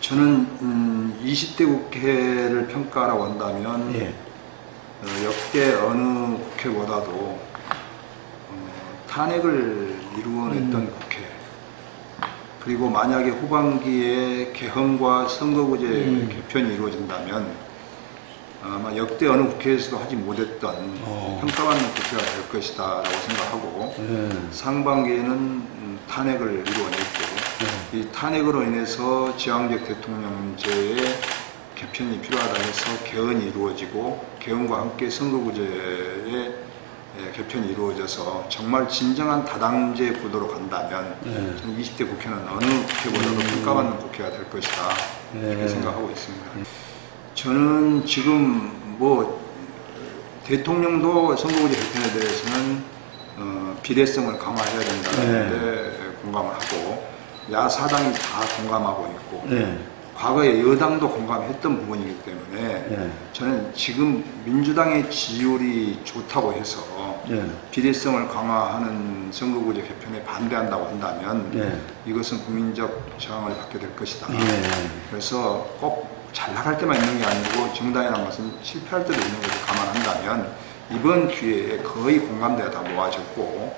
저는 20대 국회를 평가하라고 한다면 역대 어느 국회보다도 탄핵을 이루어냈던 국회, 그리고 만약에 후반기에 개헌과 선거구제 개편이 이루어진다면 아마 역대 어느 국회에서도 하지 못했던 평가받는 국회가 될 것이다 라고 생각하고, 상반기에는 탄핵을 이루어냈고, 이 탄핵으로 인해서 지향적 대통령제의 개편이 필요하다 해서 개헌이 이루어지고, 개헌과 함께 선거구제의 개편이 이루어져서 정말 진정한 다당제 구도로 간다면 저는 20대 국회는 어느 국회보다도 평가받는 국회가 될 것이다 이렇게 생각하고 있습니다. 저는 지금 대통령도 선거구제 개편에 대해서는 비례성을 강화해야 된다는데 공감을 하고, 야사당이 다 공감하고 있고, 과거에 여당도 공감했던 부분이기 때문에 저는 지금 민주당의 지지율이 좋다고 해서 비례성을 강화하는 선거구제 개편에 반대한다고 한다면 이것은 국민적 저항을 받게 될 것이다. 그래서 꼭 잘 나갈 때만 있는 게 아니고 정당이라는 것은 실패할 때도 있는 것을 감안한다면 이번 기회에 거의 공감대가 다 모아졌고,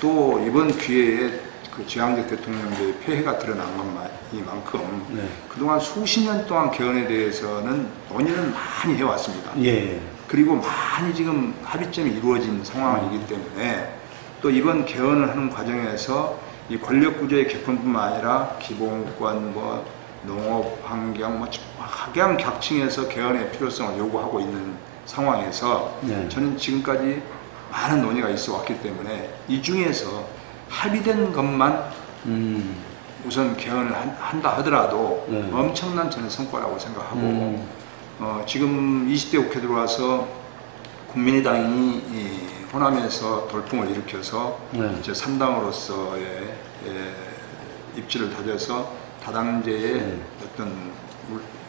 또 이번 기회에 그 지향적 대통령제의 폐해가 드러난 것만이만큼 그동안 수십 년 동안 개헌에 대해서는 논의를 많이 해왔습니다. 그리고 많이 지금 합의점이 이루어진 상황이기 때문에, 또 이번 개헌을 하는 과정에서 이 권력구조의 개편뿐만 아니라 기본권, 농업, 환경, 각양각층에서 개헌의 필요성을 요구하고 있는 상황에서 저는 지금까지 많은 논의가 있어 왔기 때문에 이 중에서 합의된 것만 우선 개헌을 한다 하더라도 엄청난 저는 성과라고 생각하고, 지금 20대 국회 들어와서 국민의당이 호남에서 돌풍을 일으켜서 이제 3당으로서의 입지를 다져서 다당제의 어떤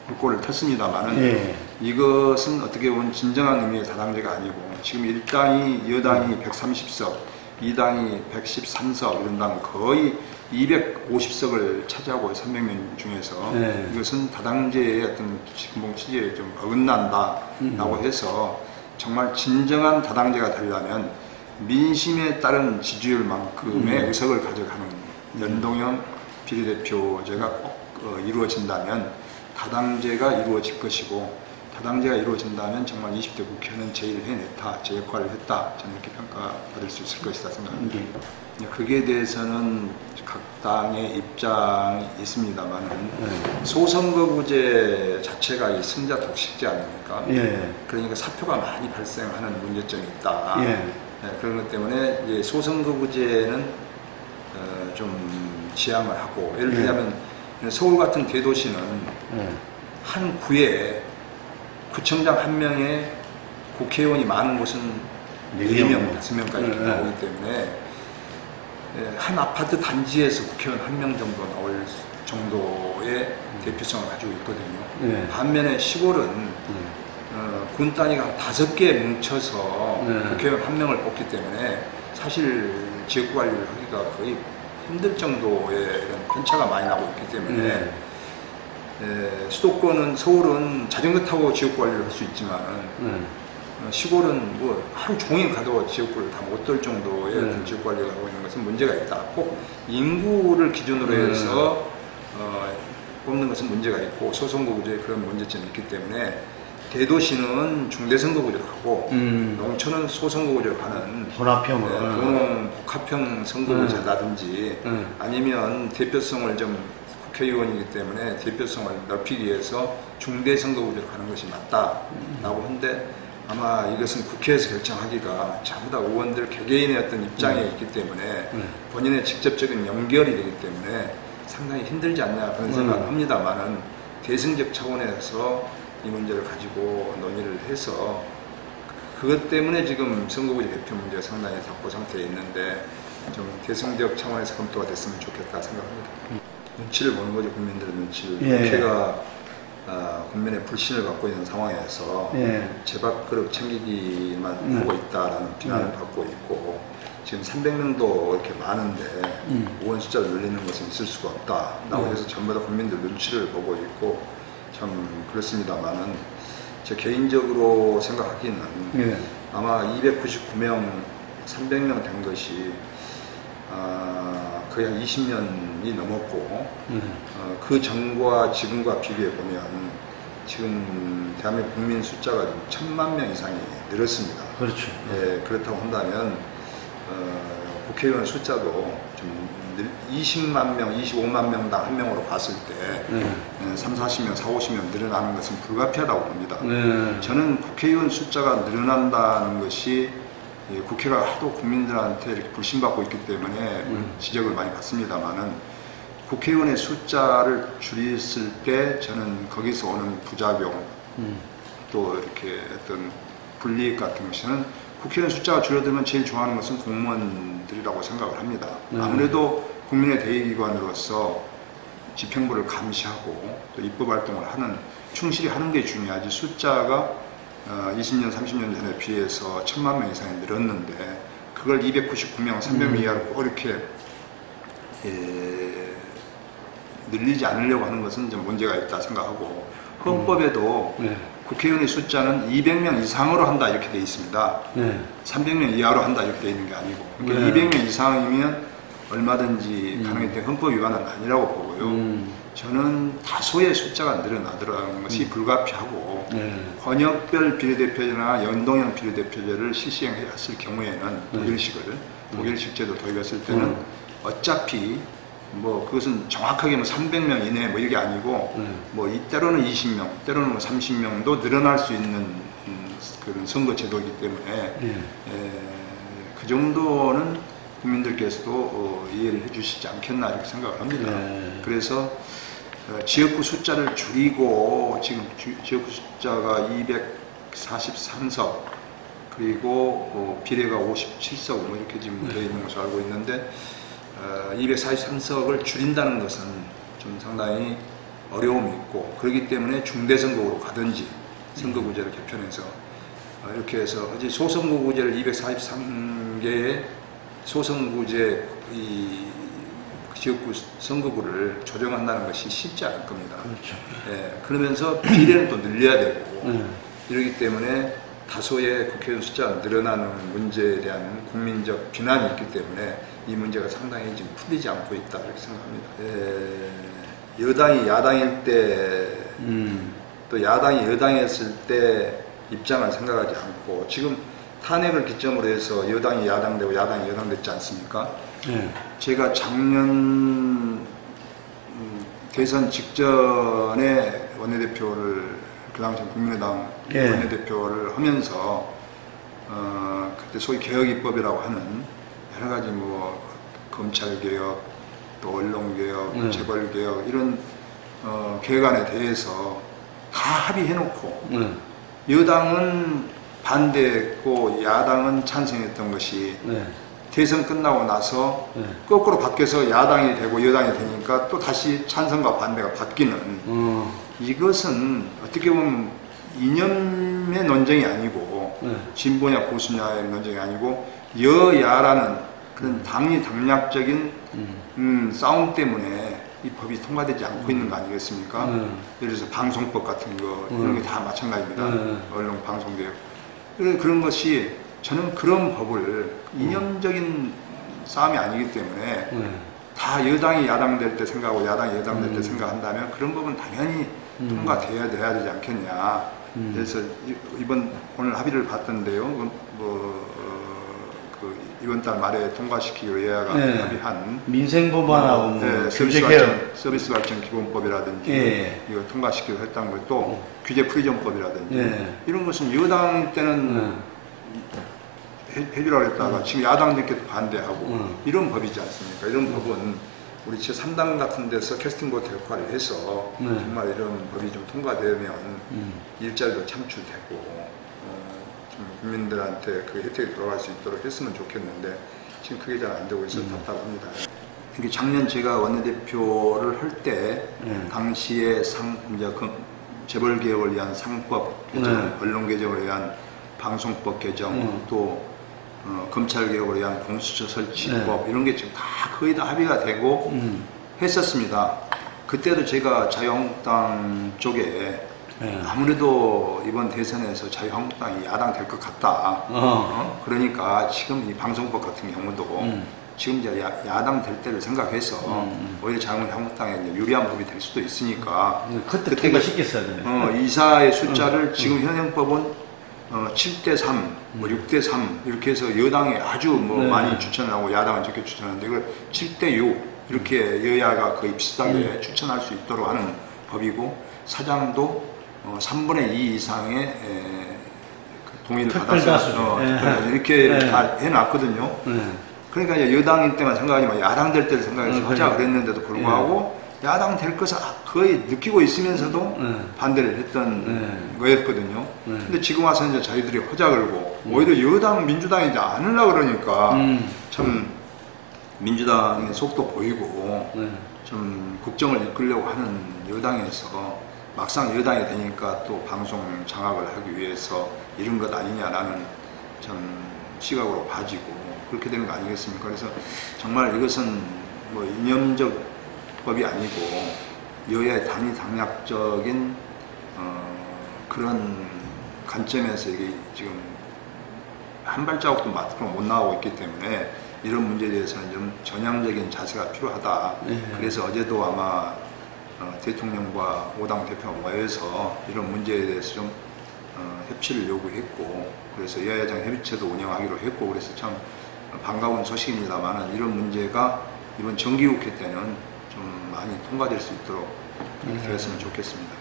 물꼬를 텄습니다만은 이것은 어떻게 보면 진정한 의미의 다당제가 아니고, 지금 1당이 여당이 130석, 2당이 113석 이런다면 거의 250석을 차지하고 300명 중에서 이것은 다당제의 어떤 기본 취지에 좀 어긋난다라고 해서, 정말 진정한 다당제가 되려면 민심에 따른 지지율만큼의 의석을 가져가는 연동형 비례대표제가 꼭 이루어진다면 다당제가 이루어질 것이고, 다당제가 이루어진다면 정말 20대 국회는 제 일을 해냈다, 제 역할을 했다, 저는 이렇게 평가받을 수 있을 것이다 생각합니다. 거기에 대해서는 각 당의 입장이 있습니다만, 소선거구제 자체가 이 승자 독식제 아닙니까? 그러니까 사표가 많이 발생하는 문제점이 있다. 그런 것 때문에 이제 소선거구제는 좀 지향을 하고, 예를 들자면 서울 같은 대도시는 한 구에 구청장 한 명에 국회의원이 많은 곳은 4명, 5명까지 나오기 때문에 한 아파트 단지에서 국회의원 한 명 정도 나올 정도의 대표성을 가지고 있거든요. 반면에 시골은 군 단위가 한 5개 뭉쳐서 국회의원 한 명을 뽑기 때문에 사실 지역관리를 하기가 거의 힘들 정도의 이런 편차가 많이 나고 있기 때문에 수도권은, 서울은 자전거 타고 지역관리를 할 수 있지만 시골은 하루 종일 가도 지역구를 다 못 돌 정도의 어떤 지역관리를 하고 있는 것은 문제가 있다. 꼭 인구를 기준으로 해서 뽑는 것은 문제가 있고, 소선거구제에 그런 문제점이 있기 때문에 대도시는 중대선거구제로 하고 농촌은 소선거구제로 하는 분홍 복합형 선거구제라든지 아니면 대표성을 좀, 국회의원이기 때문에 대표성을 넓히기 위해서 중대선거구제로 가는 것이 맞다라고 하는데, 아마 이것은 국회에서 결정하기가 전부 다 의원들 개개인의 어떤 입장에 있기 때문에 본인의 직접적인 연결이 되기 때문에 상당히 힘들지 않냐 그런 생각을 합니다만은, 대승적 차원에서 이 문제를 가지고 논의를 해서, 그것 때문에 지금 선거구제 개편 문제가 상당히 답보 상태에 있는데 좀 대승적 차원에서 검토가 됐으면 좋겠다 생각합니다. 눈치를 보는 거죠, 국민들의 눈치를. 국회가 국민의 불신을 받고 있는 상황에서 제밥그릇 챙기기만 하고 있다라는 비난을 받고 있고, 지금 300명도 이렇게 많은데 의원 숫자를 늘리는 것은 있을 수가 없다라고 해서 전부 다 국민들 눈치를 보고 있고, 참 그렇습니다만은 제 개인적으로 생각하기는 아마 299명, 300명 된 것이 거의 한 20년이 넘었고, 그 전과 지금과 비교해 보면 지금 대한민국 국민 숫자가 1000만 명 이상이 늘었습니다. 그렇죠. 예, 그렇다고 한다면 국회의원 숫자도 좀 20만 명, 25만 명당 한 명으로 봤을 때 3, 40명, 4, 50명 늘어나는 것은 불가피하다고 봅니다. 저는 국회의원 숫자가 늘어난다는 것이 국회가 하도 국민들한테 이렇게 불신받고 있기 때문에 지적을 많이 받습니다만은, 국회의원의 숫자를 줄였을 때 저는 거기서 오는 부작용, 또 이렇게 어떤 불이익 같은 것은, 국회의원 숫자가 줄어들면 제일 좋아하는 것은 공무원들이라고 생각을 합니다. 아무래도 국민의 대의기관으로서 집행부를 감시하고 또 입법활동을 하는, 충실히 하는 게 중요하지, 숫자가 20년, 30년 전에 비해서 1000만 명 이상이 늘었는데 그걸 299명, 300명 이하로 이렇게 늘리지 않으려고 하는 것은 좀 문제가 있다 생각하고, 헌법에도 국회의원의 숫자는 200명 이상으로 한다 이렇게 되어 있습니다. 300명 이하로 한다 이렇게 되어 있는 게 아니고, 그러니까 200명 이상이면 얼마든지 가능했기 때문에 헌법 위반은 아니라고 보고요. 저는 다소의 숫자가 늘어나더라는 것이 불가피하고, 권역별 비례대표제나 연동형 비례대표제를 실시했을 경우에는 독일식 제도 도입했을 때는 어차피 뭐 그것은 정확하게 뭐 300명 이내 뭐 이게 아니고 뭐 때로는 20명, 때로는 뭐 30명도 늘어날 수 있는 그런 선거 제도이기 때문에 그 정도는 국민들께서도 이해를 해주시지 않겠나 이렇게 생각을 합니다. 그래서 지역구 숫자를 줄이고, 지금 지역구 숫자가 243석, 그리고 비례가 57석 뭐 이렇게 지금 되어 있는 것으로 알고 있는데, 243석을 줄인다는 것은 좀 상당히 어려움이 있고, 그렇기 때문에 중대선거구로 가든지 선거구제를 개편해서 이렇게 해서 소선거구제를 243개의 소선거구제 지역구 선거구를 조정한다는 것이 쉽지 않을 겁니다. 그렇죠. 예, 그러면서 비례는 또 늘려야 되고, 이러기 때문에 다소의 국회의원 숫자가 늘어나는 문제에 대한 국민적 비난이 있기 때문에 이 문제가 상당히 지금 풀리지 않고 있다 이렇게 생각합니다. 여당이 야당일 때, 또 야당이 여당이었을 때 입장을 생각하지 않고, 지금 탄핵을 기점으로 해서 여당이 야당되고 야당이 여당됐지 않습니까? 제가 작년 대선 직전에 원내대표를, 그 당시 국민의당 원내대표를 하면서 그때 소위 개혁입법이라고 하는 여러 가지 뭐 검찰개혁, 또 언론개혁, 재벌개혁 이런 개혁안에 대해서 다 합의해놓고 여당은 반대했고 야당은 찬성했던 것이 대선 끝나고 나서 거꾸로 바뀌어서 야당이 되고 여당이 되니까 또 다시 찬성과 반대가 바뀌는, 이것은 어떻게 보면 이념의 논쟁이 아니고 진보냐 보수냐의 논쟁이 아니고 여야라는 그런 당리당략적인 싸움 때문에 이 법이 통과되지 않고 있는 거 아니겠습니까? 예를 들어서 방송법 같은 거 이런 게 다 마찬가지입니다. 언론 방송개혁 그런 것이, 저는 그런 법을 이념적인 싸움이 아니기 때문에 다 여당이 야당 될 때 생각하고 야당이 여당 될 때 생각한다면 그런 법은 당연히 통과돼야 되지 않겠냐. 그래서 오늘 합의를 봤던데요. 이번 달 말에 통과시키기로 여야가 합의한 민생법안하고 규제개혁, 서비스 발전 기본법이라든지 이거 통과시키기로 했다는 걸, 또 규제 프리즘법이라든지 이런 것은 여당 때는 해주라고 했다가 지금 야당들께도 반대하고 이런 법이지 않습니까? 이런 법은 우리 제3당 같은 데서 캐스팅보트 역할을 해서 정말 이런 법이 좀 통과되면 일자리도 창출되고 좀 국민들한테 그 혜택이 돌아갈 수 있도록 했으면 좋겠는데 지금 그게 잘 안 되고 있어서 답답합니다. 작년 제가 원내대표를 할 때 당시에 재벌 개혁을 위한 상법 개정, 언론 개혁을 위한 방송법 개정, 또 검찰 개혁을 위한 공수처 설치법 이런 게 지금 다 거의 다 합의가 되고 했었습니다. 그때도 제가 자유한국당 쪽에 아무래도 이번 대선에서 자유한국당이 야당 될 것 같다. 그러니까 지금 이 방송법 같은 경우도 지금 이제 야당 될 때를 생각해서 오히려 자유한국당에 이제 유리한 법이 될 수도 있으니까 그때 통과시켰어야 되네. 이사의 숫자를 지금 현행법은 7대3, 뭐 6대3 이렇게 해서 여당이 아주 뭐 많이 추천을 하고 야당은 적게 추천하는데 이걸 7대6 이렇게 여야가 거의 비슷하게 추천할 수 있도록 하는 법이고 사장도 3분의 2 이상의 그 동의를 받아서 이렇게 다 해놨거든요. 그러니까 이제 여당일 때만 생각하지 마 야당 될 때를 생각해서 하자 그랬는데도 불구하고 야당 될 것을 거의 느끼고 있으면서도 반대를 했던 거였거든요. 근데 지금 와서 이제 자기들이 허자 걸고 오히려 여당 민주당이 이제 안 하려고 그러니까 참 민주당의 속도 보이고 좀 국정을 이끌려고 하는 여당에서 막상 여당이 되니까 또 방송 장악을 하기 위해서 이런 것 아니냐라는 참 시각으로 봐지고 그렇게 되는 거 아니겠습니까? 그래서 정말 이것은 뭐 이념적 법이 아니고 여야의 당락적인 그런 관점에서 이게 지금 한 발자국도 앞으로 못 나오고 있기 때문에 이런 문제에 대해서는 좀 전향적인 자세가 필요하다. 그래서 어제도 아마 대통령과 5당 대표가 모여서 이런 문제에 대해서 좀 협치를 요구했고 그래서 여야정 협의체도 운영하기로 했고 그래서 참 반가운 소식입니다만 이런 문제가 이번 정기국회 때는 좀 많이 통과될 수 있도록 되었으면 좋겠습니다.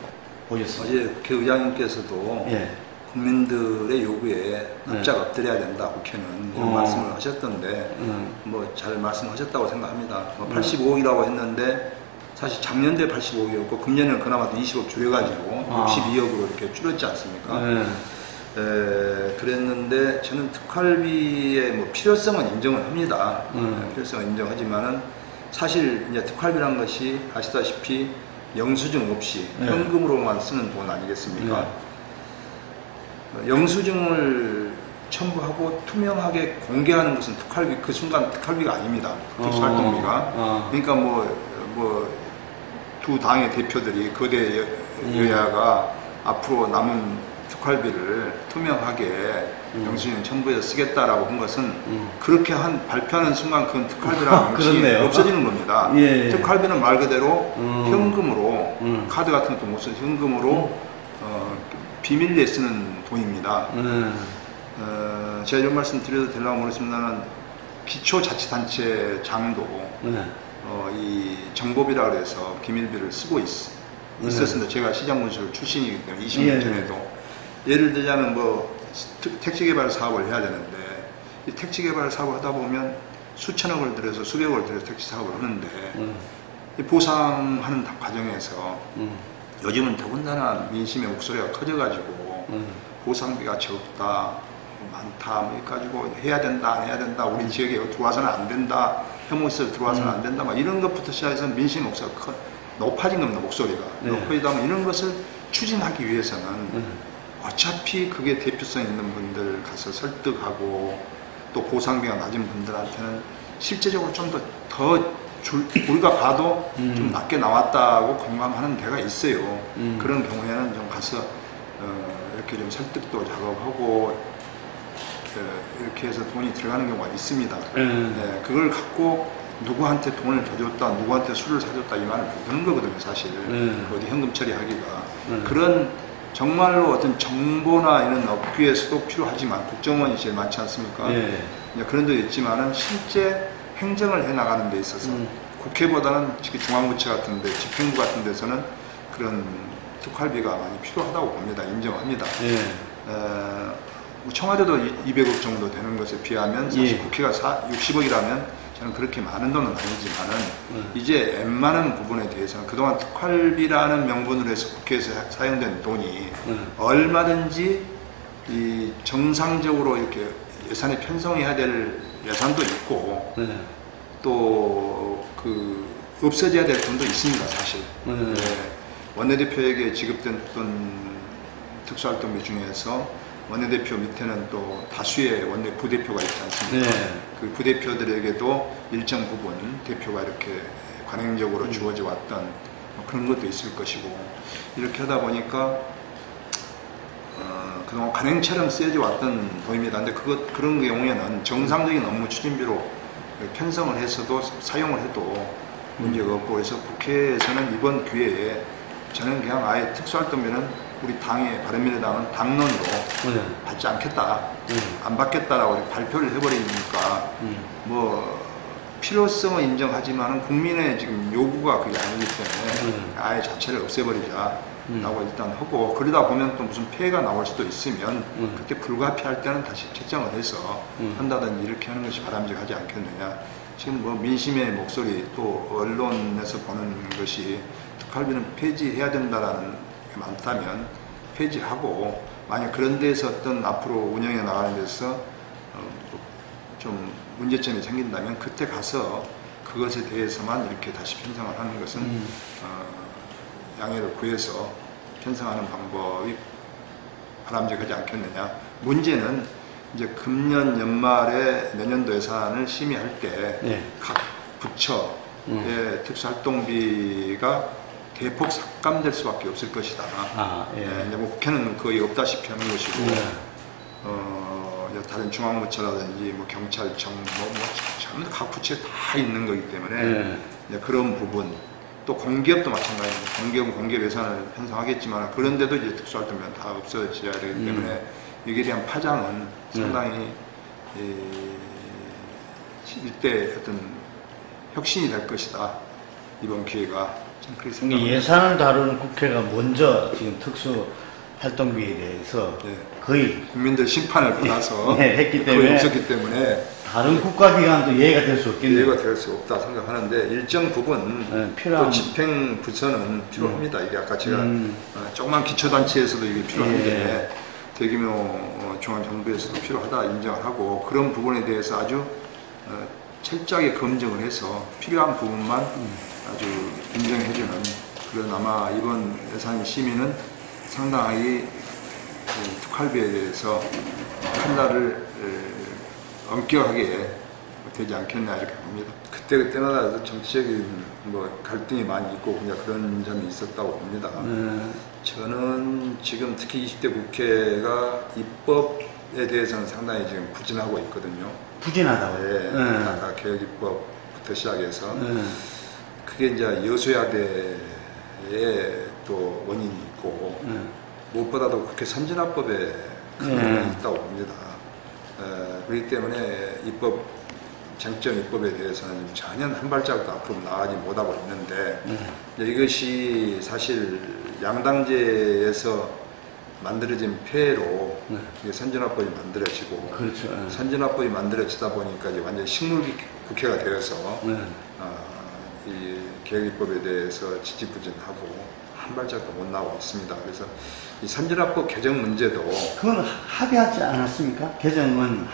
보셨습니다. 어제 국회의장님께서도 국민들의 요구에 납작 엎드려야 된다 국회는 이런 말씀을 하셨던데 뭐 잘 말씀하셨다고 생각합니다. 뭐 85억이라고 했는데 사실 작년도에 85억이었고 금년에는 그나마 20억 줄여가지고 62억으로 이렇게 줄였지 않습니까? 그랬는데 저는 특활비의 뭐 필요성은 인정을 합니다. 필요성은 인정하지만은 사실 이제 특활비란 것이 아시다시피 영수증 없이 현금으로만 쓰는 돈 아니겠습니까? 영수증을 첨부하고 투명하게 공개하는 것은 특활비 그 순간 특활비가 아닙니다. 특수활동비가. 그러니까 뭐 두 당의 대표들이 거대 여야가 앞으로 남은 특활비를 투명하게 영수증 첨부해서 쓰겠다라고 한 것은 그렇게 발표하는 순간 그건 특활비라는 것이 없어지는 겁니다. 특활비는 말 그대로 현금으로 카드 같은 것도 못 써서 현금으로 비밀리에 쓰는 돈입니다. 제가 이런 말씀 드려도 되려고 모르겠습니다만 기초자치단체장도 이 정보비라 그래서 기밀비를 쓰고 있었습니다. 제가 시장군수 출신이기 때문에 20년 전에도 예를 들자면 뭐 택지개발 사업을 해야 되는데 이 택지개발 사업을 하다 보면 수천억을 들여서 수백억을 들여서 택지 사업을 하는데 이 보상하는 과정에서 요즘은 더군다나 민심의 목소리가 커져가지고 보상비가 적다 많다 뭐 가지고 해야 된다 안 해야 된다 우리 지역에 들어와서는 안 된다 혐오시설 들어와서는 안 된다 막 이런 것부터 시작해서 민심 목소리가 높아진 겁니다. 목소리가 높아지다 보면 이런 것을 추진하기 위해서는 어차피 그게 대표성 있는 분들 가서 설득하고 또 보상비가 낮은 분들한테는 실제적으로 좀 더 우리가 봐도 좀 낮게 나왔다고 공감하는 데가 있어요. 그런 경우에는 좀 가서 이렇게 좀 설득도 작업하고 이렇게 해서 돈이 들어가는 경우가 있습니다. 그걸 갖고 누구한테 돈을 더 줬다, 누구한테 술을 사줬다 이 말을 못하는 거거든요, 사실. 어디 현금 처리하기가. 그런 정말로 어떤 정보나 이런 업계에서도 필요하지만 국정원이 제일 많지 않습니까? 그런 데 있지만은 실제 행정을 해 나가는 데 있어서 국회보다는 특히 중앙부처 같은 데, 집행부 같은 데서는 그런 특활비가 많이 필요하다고 봅니다. 인정합니다. 청와대도 200억 정도 되는 것에 비하면 사실 국회가 60억이라면 저는 그렇게 많은 돈은 아니지만은 이제 웬만한 부분에 대해서는 그동안 특활비라는 명분으로 해서 국회에서 사용된 돈이 얼마든지 이 정상적으로 이렇게 예산에 편성해야 될 예산도 있고 또 그 없어져야 될 돈도 있습니다, 사실. 원내대표에게 지급됐던 특수활동비 중에서 원내대표 밑에는 또 다수의 원내 부대표가 있지 않습니까? 네. 그 부대표들에게도 일정 부분 대표가 이렇게 관행적으로 주어져 왔던 뭐 그런 것도 있을 것이고, 이렇게 하다 보니까 그동안 관행처럼 쓰여져 왔던 돈입니다. 근데 그런 경우에는 정상적인 업무 추진비로 편성을 해서도 사용을 해도 문제가 없고, 그래서 국회에서는 이번 기회에 저는 그냥 아예 특수활동비는 우리 당의 바른미래당은 당론으로 받지 않겠다, 안 받겠다라고 발표를 해버리니까 뭐 필요성은 인정하지만 국민의 지금 요구가 그게 아니기 때문에 아예 자체를 없애버리자 라고 일단 하고, 그러다 보면 또 무슨 폐해가 나올 수도 있으면 그때 불가피할 때는 다시 책정을 해서 한다든지 이렇게 하는 것이 바람직하지 않겠느냐. 지금 뭐 민심의 목소리 또 언론에서 보는 것이 특활비는 폐지해야 된다라는 게 많다면 폐지하고, 만약 그런 데서 어떤 앞으로 운영해 나가는 데서 좀 문제점이 생긴다면 그때 가서 그것에 대해서만 이렇게 다시 편성을 하는 것은 양해를 구해서 편성하는 방법이 바람직하지 않겠느냐. 문제는 이제 금년 연말에 내년도 예산을 심의할 때 각 부처의 특수활동비가 대폭 삭감될 수밖에 없을 것이다. 이제 뭐 국회는 거의 없다시피 하는 것이고, 다른 중앙부처라든지 뭐 경찰청 전부 각 부처에 다 있는 거기 때문에 이제 그런 부분, 또 공기업도 마찬가지입니다. 공기업은 공기업 예산을 편성하겠지만 그런데도 이제 특수활동비는 다 없어져야 되기 때문에 여기에 대한 파장은 상당히 일대 어떤 혁신이 될 것이다. 이번 기회가 좀 그렇게 생각합니다. 예산을 다루는 국회가 먼저 지금 특수활동비에 대해서 거의 국민들 심판을 받아서 했기 때문에, 없었기 때문에 다른 국가기관도 이해가 될 수 없겠네요. 이해가 될 수 없다 생각하는데, 일정 부분 또 집행 부처는 필요합니다. 이게 아까 제가 조그만 기초단체에서도 이게 필요한데 대규모 중앙정부에서도 필요하다 인정을 하고, 그런 부분에 대해서 아주 철저하게 검증을 해서 필요한 부분만 아주 인정해주는 그런, 아마 이번 예산 심의는 상당히 특활비에 대해서 판단을 엄격하게 되지 않겠나 이렇게 봅니다. 그때마다 정치적인 뭐 갈등이 많이 있고 그냥 그런 점이 있었다고 봅니다. 저는 지금 특히 20대 국회가 입법에 대해서는 상당히 지금 부진하고 있거든요. 부진하다고요? 아까 개혁입법부터 시작해서 그게 이제 여소야대의 또 원인이 있고, 무엇보다도 국회 선진화법에 큰 원인이 있다고 봅니다. 그렇기 때문에 쟁점 입법에 대해서는 전혀 한 발자국도 앞으로 나가지 못하고 있는데, 이것이 사실 양당제에서 만들어진 폐해로 선진화법이 만들어지고, 선진화법이 만들어지다 보니까 이제 완전 식물 국회가 되어서 이 개혁입법에 대해서 지지부진하고 한 발자국도 못 나오고 있습니다. 그래서 이 선진화법 개정 문제도 그건 합의하지 않았습니까? 개정은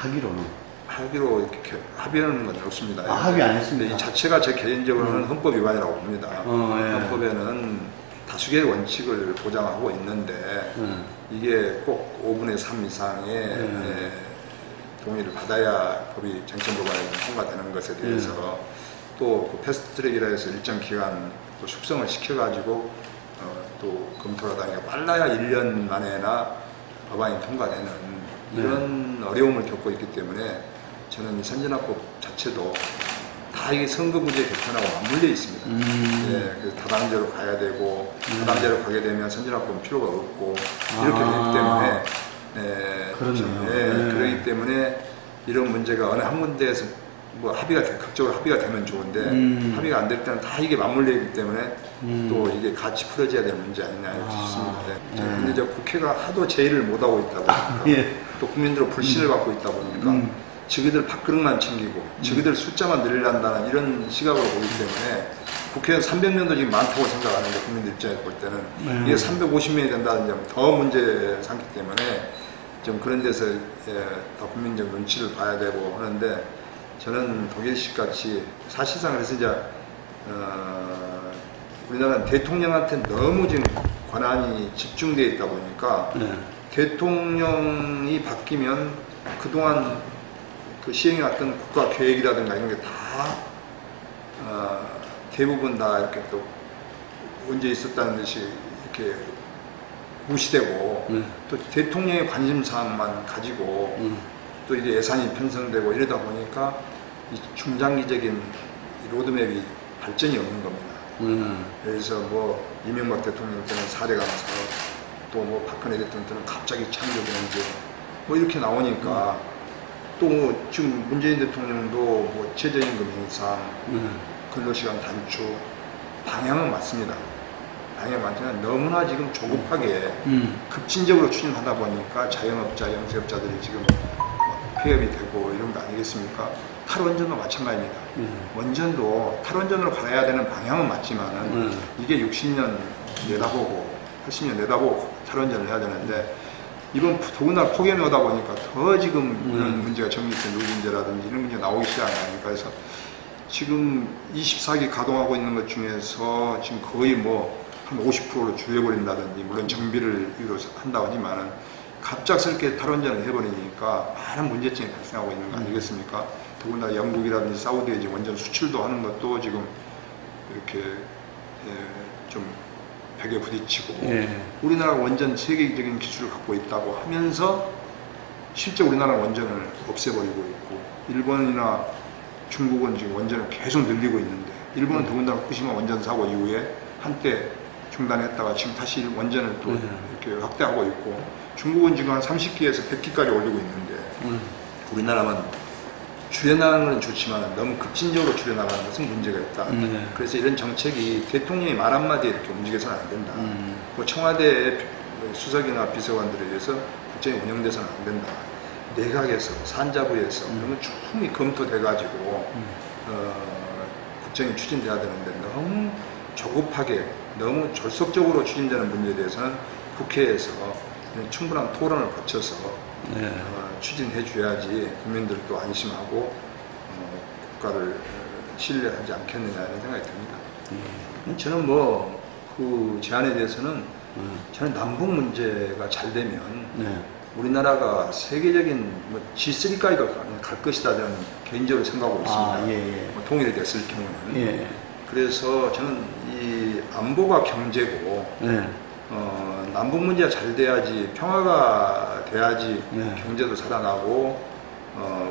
하기로 이렇게 합의하는 건 없습니다. 합의 안 했습니다. 이 자체가 제 개인적으로는 헌법 위반이라고 봅니다. 헌법에는 다수결 원칙을 보장하고 있는데 이게 꼭 5분의 3 이상의 동의를 받아야 법이 쟁점법안이 통과되는 것에 대해서 또 패스트트랙이라 해서 일정 기간 또 숙성을 시켜가지고 또 검토를 하다가 빨라야 1년 만에나 법안이 통과되는 이런 어려움을 겪고 있기 때문에 저는 이 선진화법 자체도 다 이게 선거구제 개편하고 맞물려 있습니다. 그래서 다당제로 가야 되고, 다당제로 가게 되면 선진화법은 필요가 없고 이렇게 되기 때문에 그렇기 때문에 이런 문제가 어느 한 군데에서 뭐 극적으로 합의가 되면 좋은데 합의가 안 될 때는 다 이게 맞물려 있기 때문에 또 이게 같이 풀어져야 될 문제 아니냐 이렇게 싶습니다. 근데 저 국회가 하도 제의를 못하고 있다 보니까 또 국민들의 불신을 받고 있다 보니까 저기들 밥그릇만 챙기고 저기들 숫자만 늘리란다는 이런 시각으로 보기 때문에 국회의원 300명도 지금 많다고 생각하는데, 국민들 입장에서 볼 때는 이게 350명이 된다는 점 더 문제 삼기 때문에 좀 그런 데서 더 국민적 눈치를 봐야 되고 하는데, 저는 독일식 같이 사실상 그래서 이제 우리나라는 대통령한테 너무 지금 권한이 집중되어 있다 보니까 대통령이 바뀌면 그동안 그 시행해왔던 국가 계획이라든가 이런 게 다 대부분 다 이렇게 또 언제 있었다는 듯이 이렇게 무시되고 또 대통령의 관심사항만 가지고 또 이제 예산이 편성되고 이러다 보니까 이 중장기적인 이 로드맵이 발전이 없는 겁니다. 그래서 뭐 이명박 대통령 때는 4대 강사업, 또 뭐 박근혜 대통령 때는 갑자기 창조경제 뭐 이렇게 나오니까 또 뭐 지금 문재인 대통령도 뭐 최저임금 인상, 근로시간 단축 방향은 맞습니다. 방향은 맞지만 너무나 지금 조급하게 급진적으로 추진하다 보니까 자영업자, 영세업자들이 지금 폐업이 되고 이런 거 아니겠습니까? 탈원전도 마찬가지입니다. 원전도 탈원전으로 가야 되는 방향은 맞지만은 이게 60년 내다보고 80년 내다보고 탈원전을 해야 되는데 이건 더군다나 폭염이 오다 보니까 더 지금 이런 문제가 전기세 누리 문제라든지 이런 문제가 나오기 시작하니까 그래서 지금 24기 가동하고 있는 것 중에서 지금 거의 뭐 한 50%로 줄여버린다든지 물론 정비를 이유로 한다고 하지만은 갑작스럽게 탈원전을 해버리니까 많은 문제점이 발생하고 있는 거 아니겠습니까? 더군다나 영국이라든지 사우디에 이제 원전 수출도 하는 것도 지금 이렇게 좀 벽에 부딪히고 우리나라가 원전 세계적인 기술을 갖고 있다고 하면서 실제 우리나라 원전을 없애버리고 있고 일본이나 중국은 지금 원전을 계속 늘리고 있는데 일본은 더군다나 후쿠시마 원전 사고 이후에 한때 중단했다가 지금 다시 원전을 또 이렇게 확대하고 있고 중국은 지금 한 30기에서 100기까지 올리고 있는데 우리나라만 줄여나가는 건 좋지만 너무 급진적으로 줄여나가는 것은 문제가 있다. 그래서 이런 정책이 대통령이 말 한마디에 이렇게 움직여서는 안 된다. 뭐 청와대 수석이나 비서관들에 의해서 국정이 운영돼서는 안 된다. 내각에서 산자부에서 이런 건 충분히 검토돼가지고 국정이 추진돼야 되는데 너무 조급하게 너무 졸속적으로 추진되는 문제에 대해서는 국회에서 충분한 토론을 거쳐서 추진해 줘야지 국민들도 안심하고 국가를 신뢰하지 않겠느냐 이런 생각이 듭니다. 저는 뭐 그 제안에 대해서는 저는 남북 문제가 잘 되면 우리나라가 세계적인 뭐 G3까지 갈 것이다 저는 개인적으로 생각하고 있습니다. 뭐 통일이 됐을 경우는. 그래서 저는 이 안보가 경제고 남북 문제가 잘 돼야지 평화가 돼야지 경제도 살아나고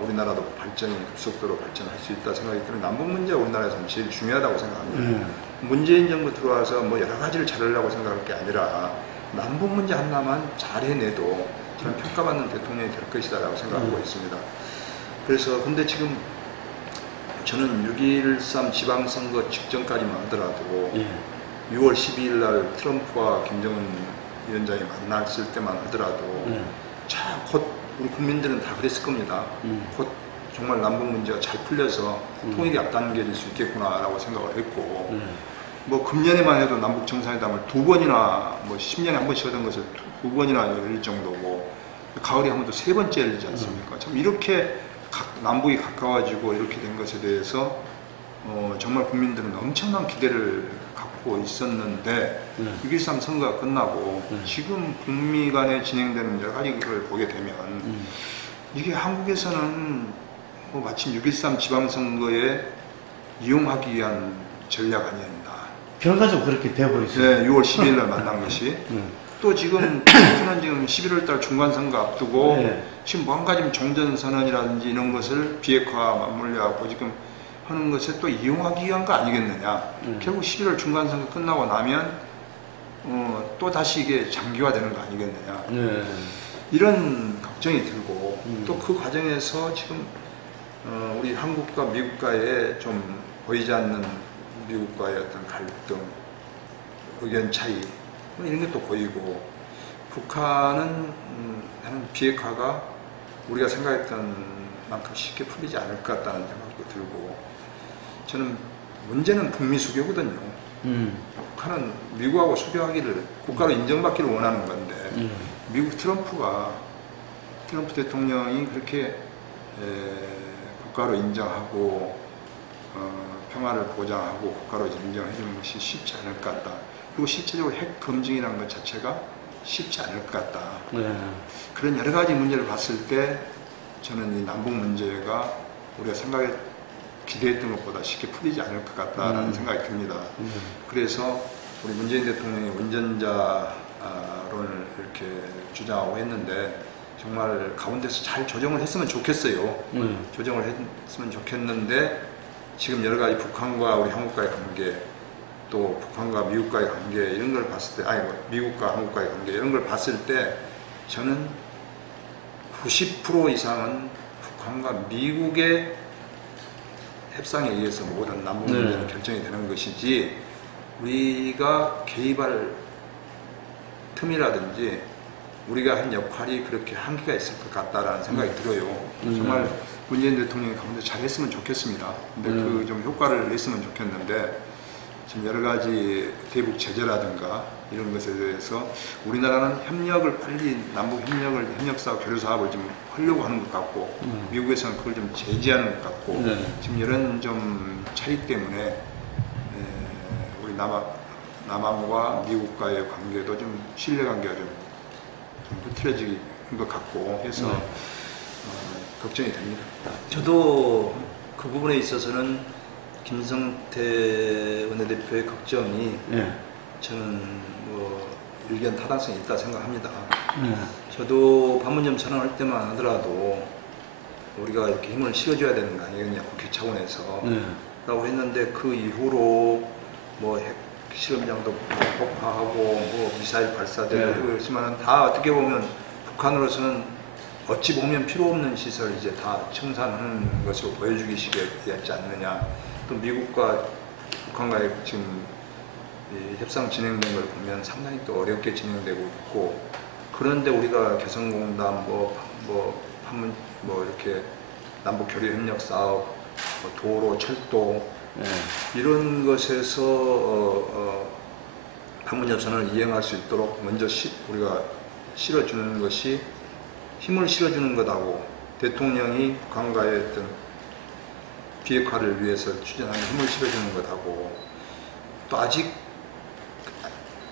우리나라도 발전이 급속도로 발전할 수 있다 생각이 때문에 남북 문제가 우리나라에서는 제일 중요하다고 생각합니다. 문재인 정부 들어와서 뭐 여러 가지를 잘하려고 생각할 게 아니라 남북 문제 하나만 잘 해내도 저는 평가받는 대통령이 될 것이다 라고 생각하고 있습니다. 그래서 근데 지금 저는 6.13 지방선거 직전까지만 하더라도 6월 12일 날 트럼프와 김정은 위원장이 만났을 때만 하더라도 자, 곧 우리 국민들은 다 그랬을 겁니다. 곧 정말 남북 문제가 잘 풀려서 통일이 앞당겨질 수 있겠구나라고 생각을 했고 뭐 금년에만 해도 남북 정상회담을 2번이나 뭐 10년에 한 번씩 하던 것을 2번이나 열릴 정도고 가을에 한 번도 3번째 열리지 않습니까? 참 이렇게 남북이 가까워지고 이렇게 된 것에 대해서 정말 국민들은 엄청난 기대를 갖고 있었는데 6.13 선거가 끝나고 지금 북미 간에 진행되는 여러 가지를 보게 되면 이게 한국에서는 뭐 마침 6.13 지방선거에 이용하기 위한 전략 아니었나. 결과적으로 그렇게 되어버렸어요. 네, 6월 12일 날 만난 것이. 또 지금 트럼프는 지금 11월 달 중간선거 앞두고 지금 뭔가 지금 종전선언이라든지 이런 것을 비핵화 맞물려갖고 지금 하는 것에 또 이용하기 위한 거 아니겠느냐. 결국 11월 중간선거 끝나고 나면 또 다시 이게 장기화되는 거 아니겠느냐. 이런 걱정이 들고 또 그 과정에서 지금 우리 한국과 미국과의 좀 보이지 않는 미국과의 어떤 갈등, 의견 차이 이런 것도 보이고 북한은 비핵화가 우리가 생각했던 만큼 쉽게 풀리지 않을 것 같다는 생각도 들고 저는 문제는 북미 수교거든요. 북한은 미국하고 수교하기를 국가로 인정받기를 원하는 건데 미국 트럼프 대통령이 그렇게 국가로 인정하고 평화를 보장하고 국가로 인정해 주는 것이 쉽지 않을 것 같다. 그리고 실제적으로 핵 검증이라는 것 자체가 쉽지 않을 것 같다. 그런 여러 가지 문제를 봤을 때 저는 이 남북 문제가 우리가 기대했던 것보다 쉽게 풀리지 않을 것 같다라는 생각이 듭니다. 그래서 우리 문재인 대통령이 원전자론을 이렇게 주장하고 했는데 정말 가운데서 잘 조정을 했으면 좋겠어요. 조정을 했으면 좋겠는데 지금 여러 가지 북한과 우리 한국과의 관계, 또 북한과 미국과의 관계 이런 걸 봤을 때, 미국과 한국과의 관계 이런 걸 봤을 때 저는 90% 이상은 북한과 미국의 협상에 의해서 모든 남북 문제는 결정이 되는 것이지 우리가 개입할 틈이라든지 우리가 한 역할이 그렇게 한계가 있을 것 같다라는 생각이 들어요. 정말 문재인 대통령이 가운데 잘했으면 좋겠습니다. 근데 그 좀 효과를 냈으면 좋겠는데 지금 여러 가지 대북 제재라든가 이런 것에 대해서 우리나라는 협력을 빨리 남북 협력사업 교류사업을 좀 하려고 하는 것 같고 미국에서는 그걸 좀 제지하는 것 같고 지금 이런 좀 차이 때문에 우리 남한과 미국과의 관계도 좀 신뢰관계가 좀 흐트러진 것 같고 해서 걱정이 됩니다. 저도 그 부분에 있어서는 김성태 원내대표의 걱정이 저는 뭐 일견 타당성이 있다 생각합니다. 저도 판문점 선언할 때만 하더라도 우리가 이렇게 힘을 실어줘야 되는 거 아니겠냐 국회 차원에서 라고 했는데 그 이후로 뭐 핵 실험장도 폭파하고 뭐 미사일 발사되고 그렇지만 다 어떻게 보면 북한으로서는 어찌 보면 필요 없는 시설 이제 다 청산하는 것으로 보여주기식이었지 않느냐. 또 미국과 북한과의 지금 이 협상 진행된 걸 보면 상당히 또 어렵게 진행되고 있고 그런데 우리가 개성공단 판문 이렇게 남북 교류 협력 사업 도로 철도 이런 것에서 판문점 선언을 이행할 수 있도록 먼저 우리가 실어주는 것이 힘을 실어주는 것하고 대통령이 북한과의 어떤 비핵화를 위해서 추진하는 힘을 실어주는 것하고 또 아직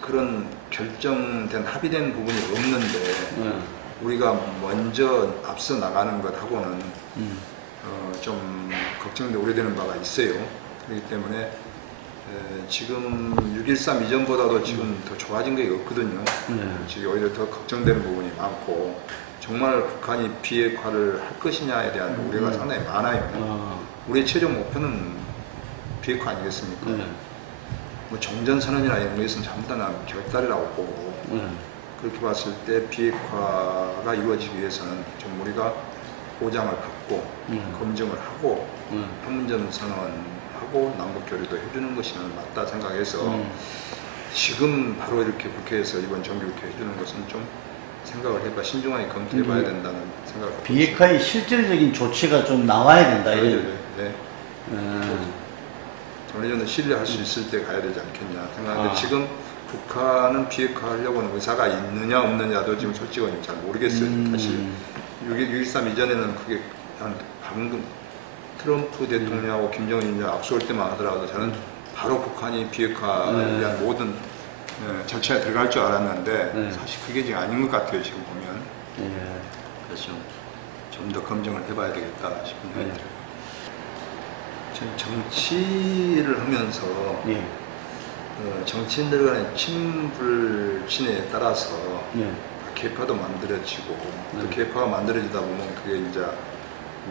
그런 결정된 합의된 부분이 없는데 우리가 먼저 앞서 나가는 것하고는 좀 걱정돼 우려되는 바가 있어요. 그렇기 때문에 지금 6.13 이전보다도 지금 더 좋아진 게 없거든요. 지금 오히려 더 걱정되는 부분이 많고 정말 북한이 비핵화를 할 것이냐에 대한 우려가 상당히 많아요. 우리의 최종 목표는 비핵화 아니겠습니까? 뭐 종전선언이나 이런 것은 잠깐한 결달이라고 보고 그렇게 봤을 때 비핵화가 이루어지기 위해서는 좀 우리가 보장을 받고 검증을 하고 판문점 선언하고 남북교류도 해주는 것이 맞다 생각해서 지금 바로 이렇게 국회에서 이번 정기국회 해주는 것은 좀 생각을 해봐 신중하게 검토해봐야 된다는 생각을 하고 비핵화의 실질적인 조치가 좀 나와야 된다. 네. 어느 정도 신뢰할 수 있을 때 가야 되지 않겠냐 생각하는데 지금 북한은 비핵화하려고는 의사가 있느냐 없느냐도 지금 솔직히 잘 모르겠어요. 사실 6.13 이전에는 그게 한 방금 트럼프 대통령하고 김정은이 이제 앞서올 때만 하더라도 저는 바로 북한이 비핵화에 대한 모든 절차에 들어갈 줄 알았는데 사실 그게 지금 아닌 것 같아요. 지금 보면 그래서 좀 더 검증을 해봐야 되겠다 싶은 생각이 들어요. 저는 정치를 하면서 정치인들 간의 친불친에 따라서 계파도 만들어지고 또 계파가 만들어지다 보면 그게 이제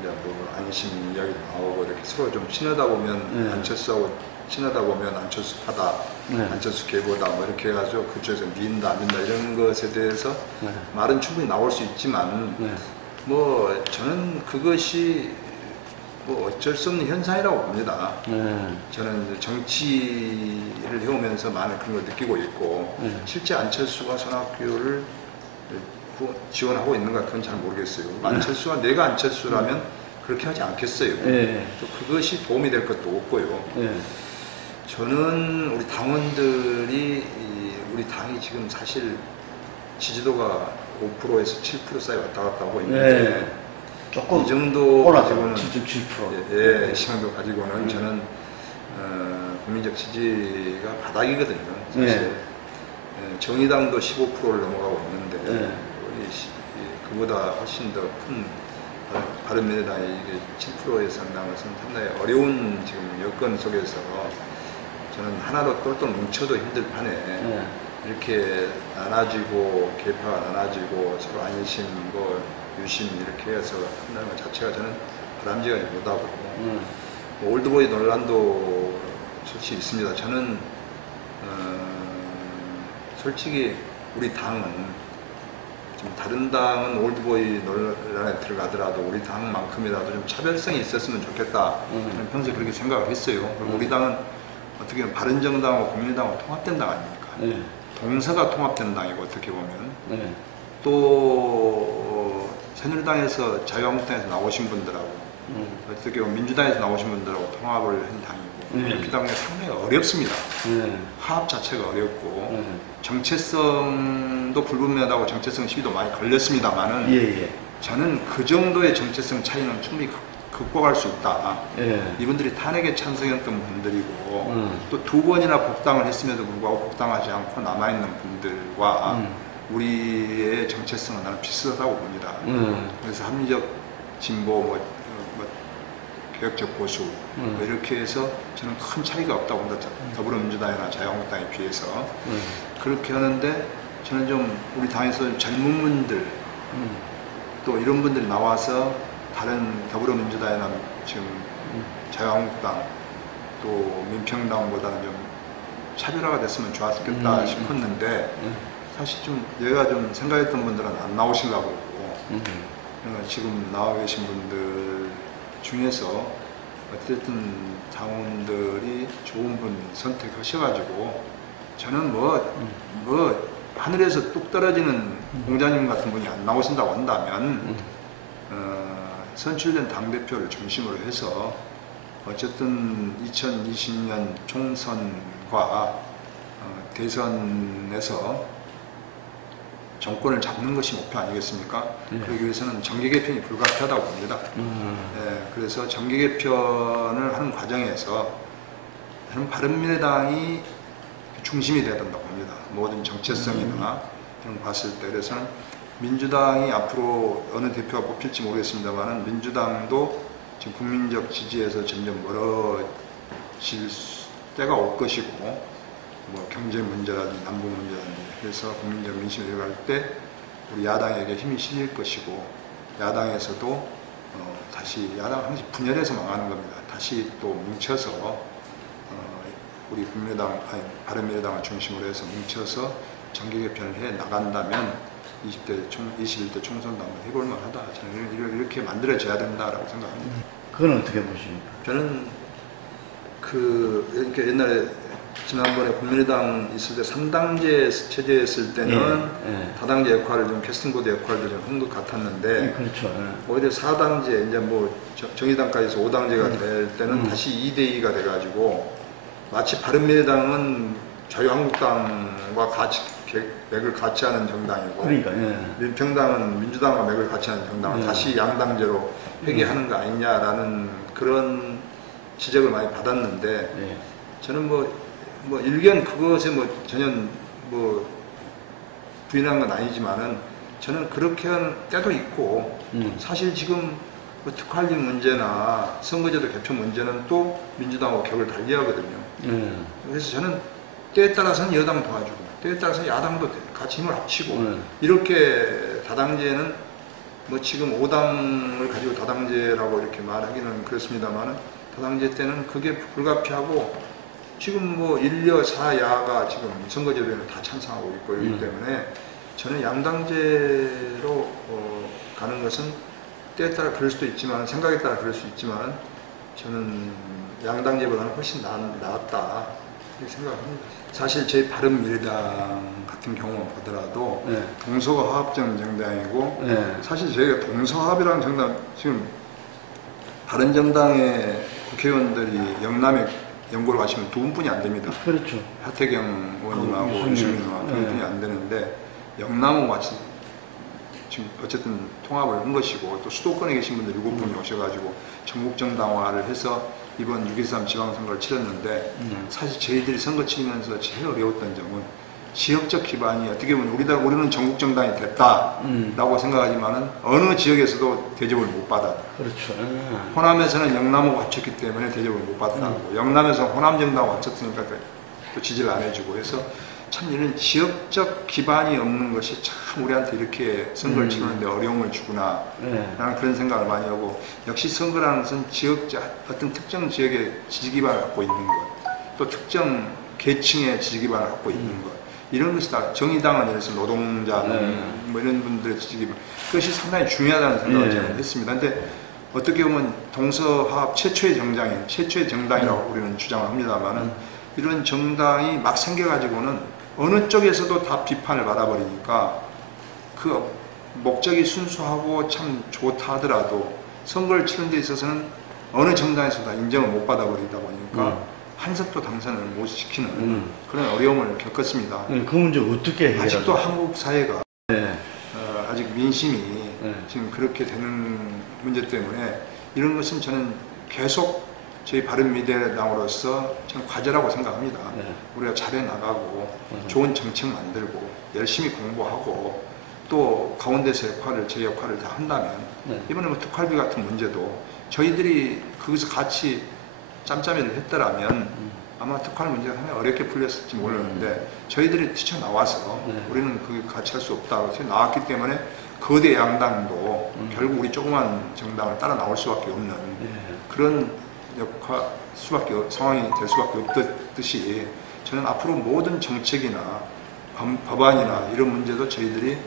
뭐 안심 이야기도 나오고 이렇게 서로 좀 친하다 보면 안철수하고 친하다 보면 안철수 파다, 안철수 계보다 뭐 이렇게 해가지고 그쪽에서 민다 안 민다 이런 것에 대해서 말은 충분히 나올 수 있지만 뭐 저는 그것이 뭐 어쩔 수 없는 현상이라고 봅니다. 저는 정치를 해오면서 많은 그런 걸 느끼고 있고 실제 안철수가 손학규를 지원하고 있는가 그건 잘 모르겠어요. 안철수가 내가 안철수라면 그렇게 하지 않겠어요. 또 그것이 도움이 될 것도 없고요. 저는 우리 당원들이 우리 당이 지금 사실 지지도가 5%에서 7% 사이 왔다 갔다 하고 있는데 조금 이 정도 가지고는 7.7%. 이 정도 가지고는 저는 국민적 지지가 바닥이거든요. 사실 정의당도 15%를 넘어가고 있는데 그보다 훨씬 더 큰 바른미래당이 이게 7%에 상당한 것은 상당히 어려운 지금 여건 속에서 저는 하나로 똘똘 뭉쳐도 힘들 판에 이렇게 나눠지고 계파가 나눠지고 서로 안심, 유심 이렇게 해서 한다는 것 자체가 저는 바람직하지 못하고 올드보이 논란도 솔직히 있습니다. 저는 솔직히 우리 당은 좀 다른 당은 올드보이 논란에 들어가더라도 우리 당만큼이라도 좀 차별성이 있었으면 좋겠다. 저는 평소에 그렇게 생각을 했어요. 그리고 우리 당은 어떻게 보면 바른정당하고 국민의당하고 통합된 당 아닙니까? 동서가 통합된 당이고 어떻게 보면 또 새누리당에서 자유한국당에서 나오신 분들하고 어떻게 보면 민주당에서 나오신 분들하고 통합을 한 당이고 이렇게 당이 상당히 어렵습니다. 화합 자체가 어렵고 정체성도 불분명하다고 정체성 시비도 많이 걸렸습니다만은 저는 그 정도의 정체성 차이는 충분히 극복할 수 있다. 이분들이 탄핵에 찬성했던 분들이고 또 2번이나 복당을 했음에도 불구하고 복당하지 않고 남아있는 분들과 우리의 정체성은 나는 비슷하다고 봅니다. 그래서 합리적 진보, 개혁적 보수 이렇게 해서 저는 큰 차이가 없다고 봅니다. 더불어민주당이나 자유한국당에 비해서 그렇게 하는데 저는 좀 우리 당에서 젊은 분들 또 이런 분들이 나와서 다른 더불어민주당이나 지금 자유한국당 또 민평당보다는 좀 차별화가 됐으면 좋았겠다 싶었는데 사실 좀 내가 좀 생각했던 분들은 안 나오시려고 그러고 지금 나와 계신 분들 중에서 어쨌든 당원들이 좋은 분 선택하셔가지고 저는 뭐 하늘에서 뚝 떨어지는 공자님 같은 분이 안 나오신다고 한다면 선출된 당대표를 중심으로 해서 어쨌든 2020년 총선과 대선에서 정권을 잡는 것이 목표 아니겠습니까? 그러기 위해서는 정계 개편이 불가피하다고 봅니다. 그래서 정계 개편을 하는 과정에서 저는 바른미래당이 중심이 되어야 된다고 봅니다. 모든 정체성이나 이런 거 봤을 때. 그래서 민주당이 앞으로 어느 대표가 뽑힐지 모르겠습니다만 민주당도 지금 국민적 지지에서 점점 멀어질 때가 올 것이고 뭐 경제 문제라든지 남북 문제라든지 해서 국민적 민심이 들어갈 때 우리 야당에게 힘이 실릴 것이고 야당에서도 다시 야당 항상 분열해서 망하는 겁니다. 다시 또 뭉쳐서 우리 바른미래당을 중심으로 해서 뭉쳐서 정계 개편을 해 나간다면 21대 총선도 한번 해볼 만하다. 저는 이렇게 만들어져야 된다라고 생각합니다. 그건 어떻게 보십니까? 저는 이렇게 옛날에 지난번에 국민의당 있을 때 3당제 체제였을 때는 다당제 역할을 좀 캐스팅보드 역할도 좀 한 것 같았는데 그렇죠. 오히려 4당제 이제 뭐 정의당까지 해서 5당제가 될 때는 다시 2대2가 돼가지고 마치 바른미래당은 자유한국당과 같이 맥을 같이 하는 정당이고 민평당은 민주당과 맥을 같이 하는 정당을 다시 양당제로 회귀하는 거 아니냐라는 그런 지적을 많이 받았는데 저는 뭐 일견 그것에 뭐 전혀 뭐 부인한 건 아니지만은 저는 그렇게 하는 때도 있고 사실 지금 뭐 특활비 문제나 선거제도 개편 문제는 또 민주당하고 격을 달리하거든요. 그래서 저는 때에 따라서는 여당 도와주고 때에 따라서 야당도 같이 힘을 합치고 이렇게 다당제는 뭐 지금 5당을 가지고 다당제라고 이렇게 말하기는 그렇습니다만은 다당제 때는 그게 불가피하고 지금 뭐 1여 4야가 지금 선거제도에는 다 찬성하고 있고 이기 때문에 저는 양당제로 가는 것은 때에 따라 그럴 수도 있지만 생각에 따라 그럴 수 있지만 저는 양당제보다는 훨씬 낫다 이렇게 생각합니다. 사실 저희 바른미래당 같은 경우 보더라도 동서가 화합적 정당이고 사실 저희가 동서화합이라는 정당 지금 바른정당의 국회의원들이 영남에 연구를 하시면 2분뿐이 안 됩니다. 그렇죠. 하태경 의원님하고 유승민 의원하고 2분이 안 되는데 영남은 같이 지금 어쨌든 통합을 한 것이고 또 수도권에 계신 분들 7분이 오셔가지고 전국정당화를 해서 이번 6.13 지방선거를 치렀는데 사실 저희들이 선거 치면서 제일 어려웠던 점은 지역적 기반이 어떻게 보면 우리는 전국 정당이 됐다라고 생각하지만은 어느 지역에서도 대접을 못 받아. 그렇죠. 호남에서는 영남하고 합쳤기 때문에 대접을 못 받더라고. 영남에서 호남 정당하고 합쳤으니까 또 지지를 안 해주고 해서 참 이런 지역적 기반이 없는 것이 참 우리한테 이렇게 선거를 치르는데 어려움을 주구나 라는 그런 생각을 많이 하고, 역시 선거라는 것은 어떤 특정 지역의 지지 기반을 갖고 있는 것, 또 특정 계층의 지지 기반을 갖고 있는 것, 이런 것이 다 정의당은 예를 들어서 노동자, 뭐 이런 분들의 지지 기반, 그것이 상당히 중요하다는 생각을 저는 했습니다. 근데 어떻게 보면 동서화합 최초의 정당이라고 우리는 주장을 합니다만은 이런 정당이 막 생겨가지고는 어느 쪽에서도 다 비판을 받아버리니까 그 목적이 순수하고 참 좋다 하더라도 선거를 치는 데 있어서는 어느 정당에서도 다 인정을 못 받아버리다 보니까 한석도 당선을 못 시키는 그런 어려움을 겪었습니다. 그 문제 어떻게 해결하죠? 아직도 한국 사회가 네. 아직 민심이 지금 그렇게 되는 문제 때문에 이런 것은 저는 계속 저희 바른미래당으로서 저는 과제라고 생각합니다. 우리가 잘해 나가고 좋은 정책 만들고 열심히 공부하고 또 가운데서 제 역할을 다 한다면 이번에 뭐 특활비 같은 문제도 저희들이 거기서 같이 짬짬이를 했더라면 아마 특활 문제가 상당히 어렵게 풀렸을지 모르는데 저희들이 뛰쳐나와서 우리는 그 같이 할 수 없다고 나왔기 때문에 거대 양당도 결국 우리 조그만 정당을 따라 나올 수밖에 없는 그런 상황이 될 수밖에 없듯이 저는 앞으로 모든 정책이나 법안이나 이런 문제도 저희들이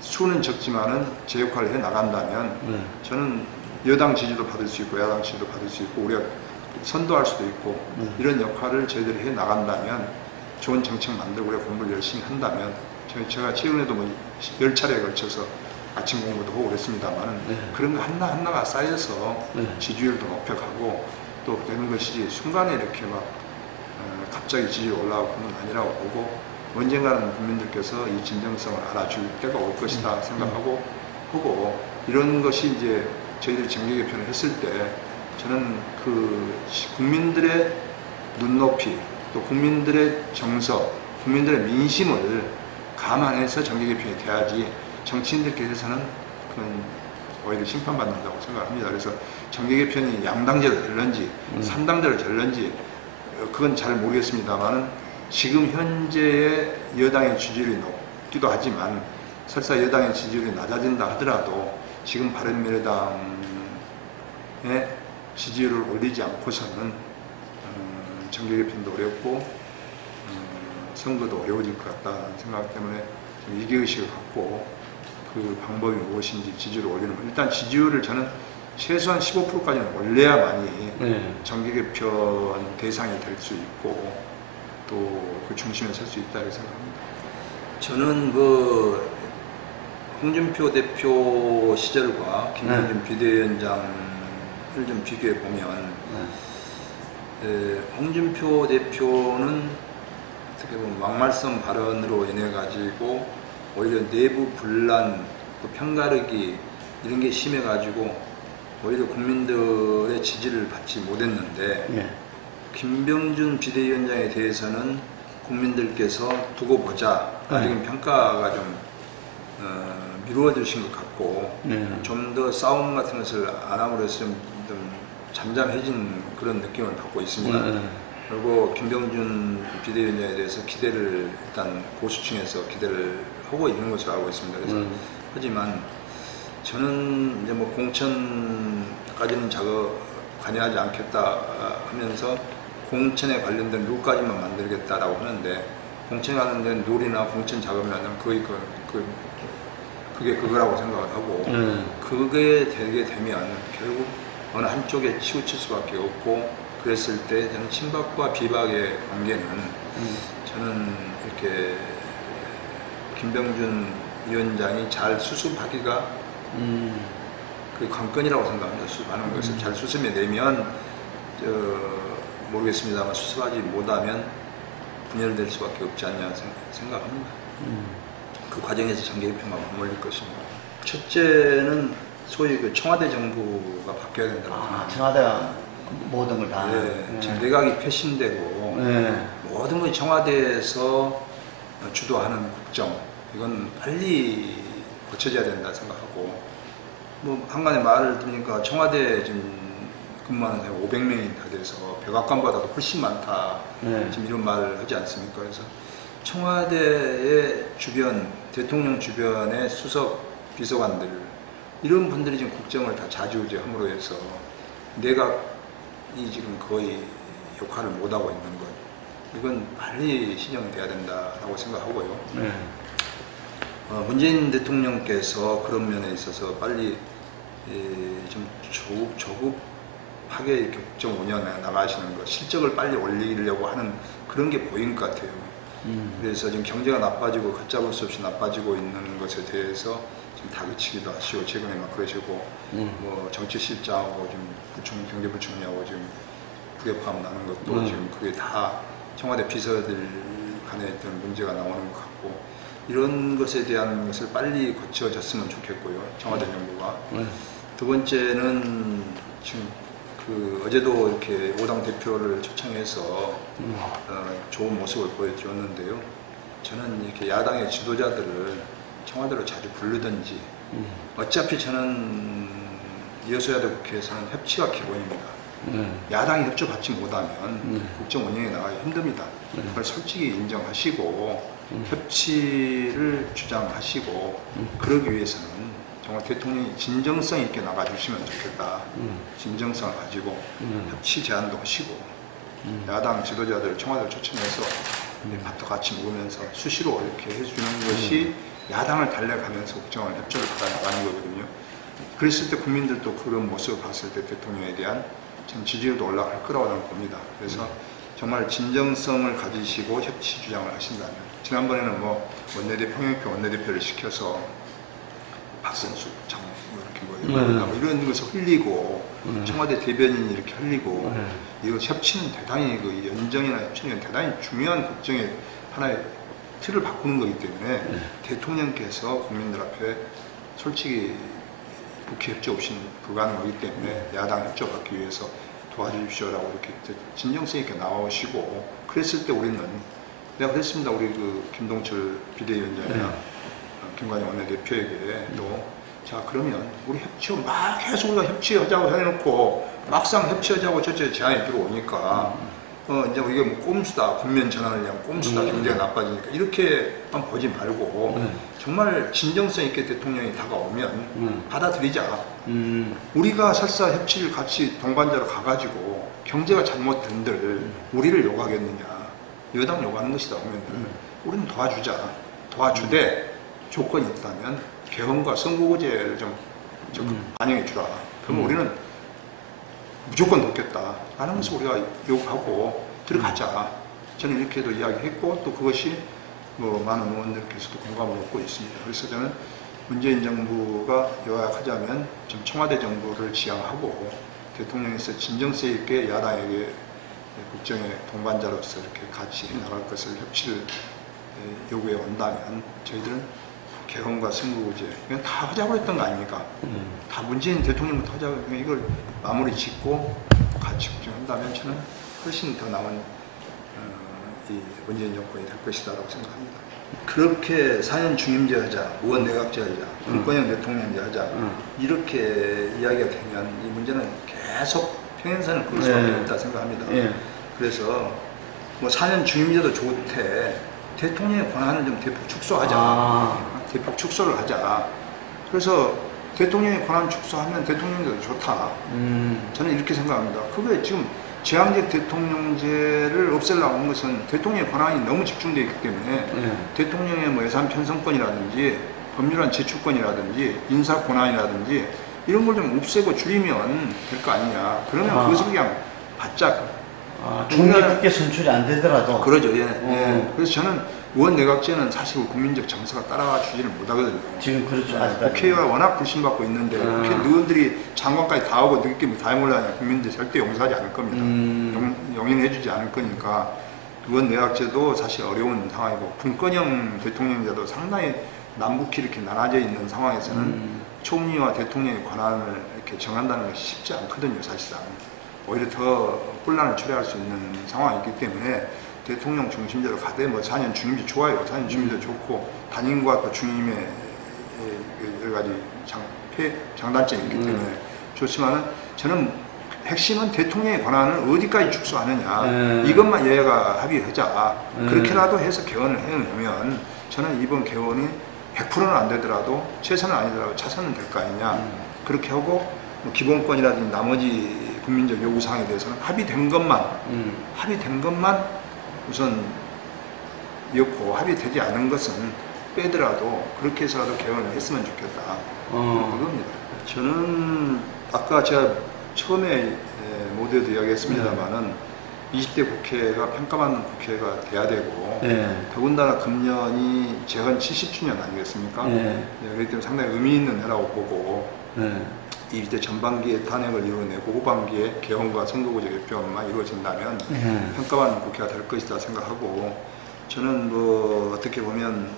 수는 적지만은 제 역할을 해 나간다면 저는 여당 지지도 받을 수 있고 야당 지지도 받을 수 있고 우리가 선도할 수도 있고 이런 역할을 저희들이 해 나간다면 좋은 정책 만들고 우리가 공부를 열심히 한다면 제가 최근에도 뭐 10차례에 걸쳐서 아침 공부도 하고 그랬습니다만 그런 거 하나하나가 쌓여서 지지율도 높여가고 또 되는 것이지 순간에 이렇게 막 갑자기 지지율이 올라오고 그건 아니라고 보고 언젠가는 국민들께서 이 진정성을 알아줄 때가 올 것이다 생각하고 하고 이런 것이 이제 저희들이 정계 개편을 했을 때 저는 그 국민들의 눈높이 또 국민들의 정서 국민들의 민심을 감안해서 정계 개편이 돼야지 정치인들께서는 그건 오히려 심판받는다고 생각합니다. 그래서 정계 개편이 양당제로 될런지 3당제로 될런지 그건 잘 모르겠습니다만 지금 현재의 여당의 지지율이 높기도 하지만 설사 여당의 지지율이 낮아진다 하더라도 지금 바른미래당의 지지율을 올리지 않고서는 정계 개편도 어렵고 선거도 어려워질 것 같다는 생각 때문에 좀 위기의식을 갖고 그 방법이 무엇인지 지지율을 올리는 것. 일단 지지율을 저는 최소한 15%까지는 올려야만이 정계 개편 대상이 될 수 있고 또 그 중심에 설 수 있다 고 생각합니다. 저는 그 홍준표 대표 시절과 김병준 비대위원장을 좀 비교해 보면 홍준표 대표는 어떻게 보면 막말성 발언으로 인해 가지고 오히려 내부 분란, 또 편가르기 이런 게 심해 가지고 오히려 국민들의 지지를 받지 못했는데 김병준 비대위원장에 대해서는 국민들께서 두고 보자 라는 평가가 좀 미루어지신 것 같고 좀 더 싸움 같은 것을 안 하고 그래서 좀 잠잠해진 그런 느낌을 받고 있습니다. 그리고 김병준 비대위원장에 대해서 기대를 일단 보수층에서 기대를 하고 있는 것으로 알고 있습니다. 그래서 하지만 저는 이제 뭐 공천까지는 관여하지 않겠다 하면서 공천에 관련된 룰까지만 만들겠다라고 하는데 공천에 관련된 룰이나 공천 자금이라는 그게 그거라고 생각을 하고 그게 되게 되면 결국 어느 한쪽에 치우칠 수밖에 없고 그랬을 때 저는 친박과 비박의 관계는 저는 이렇게 김병준 위원장이 잘 수습하기가 그 관건이라고 생각합니다. 수습하는 것을 잘 수습해내면 모르겠습니다만 수습하지 못하면 분열될 수밖에 없지 않냐 생각합니다. 그 과정에서 정계 개편과 맞물릴 것입니다. 첫째는 소위 그 청와대 정부가 바뀌어야 된다고 생각합니다. 청와대가 모든 걸 다. 예, 지금 내각이 폐신되고 예. 모든 것이 청와대에서 주도하는 국정, 이건 빨리 고쳐져야 된다 생각하고, 뭐 한간에 말을 들으니까 청와대 지금 근무하는 사람이 500명이 다 돼서 백악관보다도 훨씬 많다, 네. 지금 이런 말을 하지 않습니까? 그래서 청와대의 주변, 대통령 주변의 수석 비서관들, 이런 분들이 지금 국정을 다 좌지우지함으로 해서 내각이 지금 거의 역할을 못하고 있는 것, 이건 빨리 시정돼야 된다라고 생각하고요. 네. 문재인 대통령께서 그런 면에 있어서 빨리 좀 조급하게 이렇게 국정 운영에 나가시는 것, 실적을 빨리 올리려고 하는 그런 게 보인 것 같아요. 그래서 지금 경제가 나빠지고 걷잡을 수 없이 나빠지고 있는 것에 대해서 지금 다그치기도 하시고, 최근에 막 그러시고, 뭐 정치실장하고 지금 경제부총리하고 지금 불협화음 나는 것도 지금 그게 다 청와대 비서들 간에 어떤 문제가 나오는 것 같고, 이런 것에 대한 것을 빨리 고쳐졌으면 좋겠고요, 청와대 정부가. 두 번째는 지금 어제도 이렇게 5당 대표를 초청해서 좋은 모습을 보여드렸는데요. 저는 이렇게 야당의 지도자들을 청와대로 자주 부르든지, 어차피 저는 여소야대 국회에서는 협치가 기본입니다. 야당이 협조받지 못하면 국정 운영에 나가기 힘듭니다. 그걸 솔직히 인정하시고 협치를 주장하시고, 그러기 위해서는 정말 대통령이 진정성 있게 나가주시면 좋겠다. 진정성을 가지고 협치 제안도 하시고, 야당 지도자들 청와대를 초청해서 밥도 같이 먹으면서 수시로 이렇게 해주는 것이 야당을 달래가면서 국정을 협조를 받아 나가는 거거든요. 그랬을 때 국민들도 그런 모습을 봤을 때 대통령에 대한 좀 지지율도 올라갈 거라고 저는 봅니다. 그래서 정말 진정성을 가지시고 협치 주장을 하신다면, 지난번에는 뭐 원내대표, 평양표 원내대표를 시켜서 박선수, 뭐 이런 것을 흘리고, 청와대 대변인이 이렇게 흘리고, 이거 협치는 대단히 연정이나 협치는 대단히 중요한 국정의 하나의 틀을 바꾸는 거기 때문에 대통령께서 국민들 앞에 솔직히 국회 협조 없이는 불가능하기 때문에 야당 협조 받기 위해서 도와주십시오라고 이렇게 진정성 있게 나오시고, 그랬을 때 우리는, 내가 그랬습니다. 우리 김동철 비대위원장이나 김관영 원내대표에게도, 자 그러면 우리 협치, 막 계속 우리가 협치하자고 해놓고 막상 협치하자고 저쪽에 제안이 들어오니까 이제 이게 뭐 꼼수다, 국면 전환을 위한 꼼수다, 경제가 나빠지니까, 이렇게만 보지 말고 정말 진정성 있게 대통령이 다가오면 받아들이자. 우리가 설사 협치를 같이 동반자로 가가지고 경제가 잘못된들 우리를 욕하겠느냐, 여당 욕하는 것이다 하면 우리는 도와주되 조건이 있다면 개헌과 선거구제를 좀 반영해 주라. 그러면 우리는 무조건 돕겠다 라는 것을 우리가 요구하고 들어가자. 저는 이렇게도 이야기했고, 또 그것이 뭐 많은 의원들께서도 공감을 얻고 있습니다. 그래서 저는 문재인 정부가 요약하자면 좀 청와대 정부를 지향하고, 대통령께서 진정성 있게 야당에게 국정의 동반자로서 이렇게 같이 나갈 것을 협치를 요구해 온다면, 저희들은 개헌과 선거구제 이건 다 하자고 했던 거 아닙니까? 다 문재인 대통령부터 하자고 했으면 이걸 마무리 짓고 같이 국정한다면 저는 훨씬 더 나은 이 문재인 정권이 될 것이다라고 생각합니다. 그렇게 사연 중임제 하자, 의원 내각제 하자, 문권형 대통령제 하자, 이렇게 이야기가 되면 이 문제는 계속 평행선을 그을 수밖에 없다 생각합니다. 그래서 뭐 사연 중임제도 좋대, 대통령의 권한을 좀 대폭 축소하자. 대폭 축소를 하자. 그래서 대통령의 권한 축소하면 대통령제도 좋다. 저는 이렇게 생각합니다. 그게 지금 제왕제 대통령제를 없애려고 하는 것은 대통령의 권한이 너무 집중되어 있기 때문에 대통령의 뭐 예산 편성권이라든지 법률안 제출권이라든지 인사 권한이라든지 이런 걸 좀 없애고 줄이면 될 거 아니냐. 그러면 그것을 그냥 바짝 총리 국회 선출이 안 되더라도. 그러죠. 그래서 저는 의원 내각제는 사실 국민적 정서가 따라가 주지를 못하거든요. 지금 그렇죠. 아직까지. 국회의원 워낙 불신받고 있는데 국회의원들이 장관까지 다 오고 느낌이 다 해몰라냐, 국민들이 절대 용서하지 않을 겁니다. 용인해주지 않을 거니까 의원 내각제도 사실 어려운 상황이고, 분권형 대통령제도 상당히 남북이 이렇게 나눠져 있는 상황에서는 총리와 대통령의 권한을 이렇게 정한다는 것이 쉽지 않거든요, 사실상. 오히려 더 혼란을 초래할 수 있는 상황이 있기 때문에 대통령 중심대로 가되 뭐 4년 중임제 좋아요. 4년 중임제 좋고 단임과 또 중임의 여러 가지 장단점이 있기 때문에 좋지만은 저는 핵심은 대통령의 권한을 어디까지 축소하느냐 이것만 여야가 합의하자 그렇게라도 해서 개헌을 해놓으면 저는 이번 개헌이 100%는 안 되더라도 최선은 아니더라도 차선은 될 거 아니냐 그렇게 하고 뭐 기본권이라든지 나머지 국민적 요구사항에 대해서는 합의된 것만 우선 였고 합의되지 않은 것은 빼더라도 그렇게 해서라도 개헌을 했으면 좋겠다 그겁니다. 저는 아까 제가 처음에 모두에도 이야기했습니다만은 20대 국회가 평가받는 국회가 돼야 되고 더군다나 금년이 재헌 70주년 아니겠습니까? 그렇기 때문에 상당히 의미 있는 해라고 보고 20대 전반기에 탄핵을 이루어내고 후반기에 개헌과 선거구제 개편만 이루어진다면 평가받는 국회가 될 것이다 생각하고 저는 뭐 어떻게 보면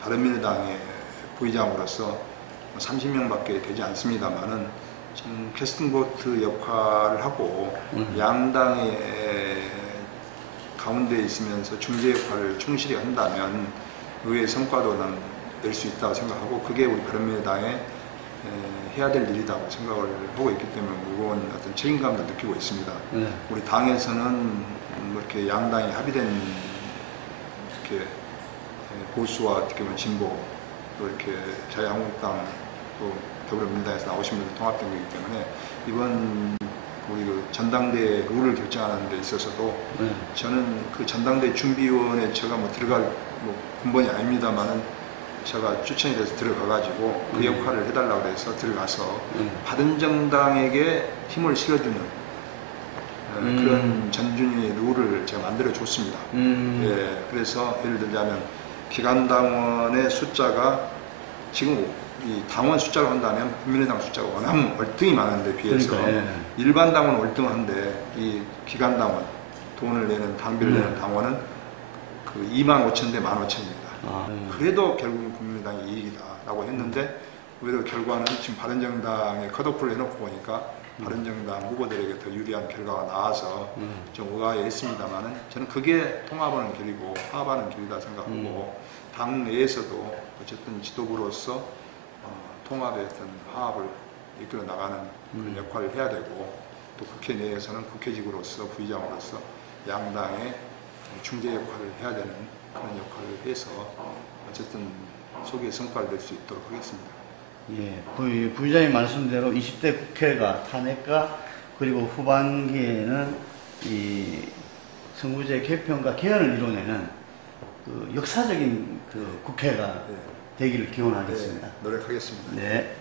바른미래당의 부의장으로서 30명밖에 되지 않습니다만은 저는 캐스팅 보트 역할을 하고 양당의 가운데 있으면서 중재 역할을 충실히 한다면 의외의 성과도 난 낼 수 있다고 생각하고 그게 우리 바른미래당의 해야 될 일이라고 생각을 하고 있기 때문에 무거운 어떤 책임감도 느끼고 있습니다. 우리 당에서는 뭐 이렇게 양당이 합의된 이렇게 보수와 어떻게 보면 진보 또 이렇게 자유한국당 또 더불어민주당에서 나오신 분들 통합된 거기 때문에 이번 우리 그 전당대 룰을 결정하는 데 있어서도 저는 그 전당대 준비위원회 제가 뭐 들어갈 뭐 근본이 아닙니다만은 제가 추천이 돼서 들어가가지고 그 역할을 해달라고 해서 들어가서 바른정당에게 힘을 실어주는 그런 전준위의 룰을 제가 만들어 줬습니다. 예, 그래서 예를 들자면 기관당원의 숫자가 지금 이 당원 숫자로 한다면 국민의당 숫자가 워낙 월등히 많은데 비해서 일반 당원은 월등한데 이 기관당원 돈을 내는 당비를 내는 당원은 그 25,000대 15,000입니다. 그래도 결국은 국민의당이 이익이다라고 했는데 오히려 결과는 지금 바른정당에 컷오프를 해놓고 보니까 바른정당 후보들에게 더 유리한 결과가 나와서 좀 의아했습니다만은 저는 그게 통합하는 길이고 화합하는 길이다 생각하고 당 내에서도 어쨌든 지도부로서 통합의 어떤 화합을 이끌어 나가는 그런 역할을 해야 되고 또 국회 내에서는 국회직으로서 부의장으로서 양당의 중재 역할을 해야 되는 그런 역할을 해서 어쨌든 소기의 성과를 낼 수 있도록 하겠습니다. 예, 부의장님 말씀대로 20대 국회가 탄핵과 그리고 후반기에는 이 선거제 개편과 개헌을 이뤄내는 그 역사적인 그 국회가 되기를 기원하겠습니다. 노력하겠습니다. 네.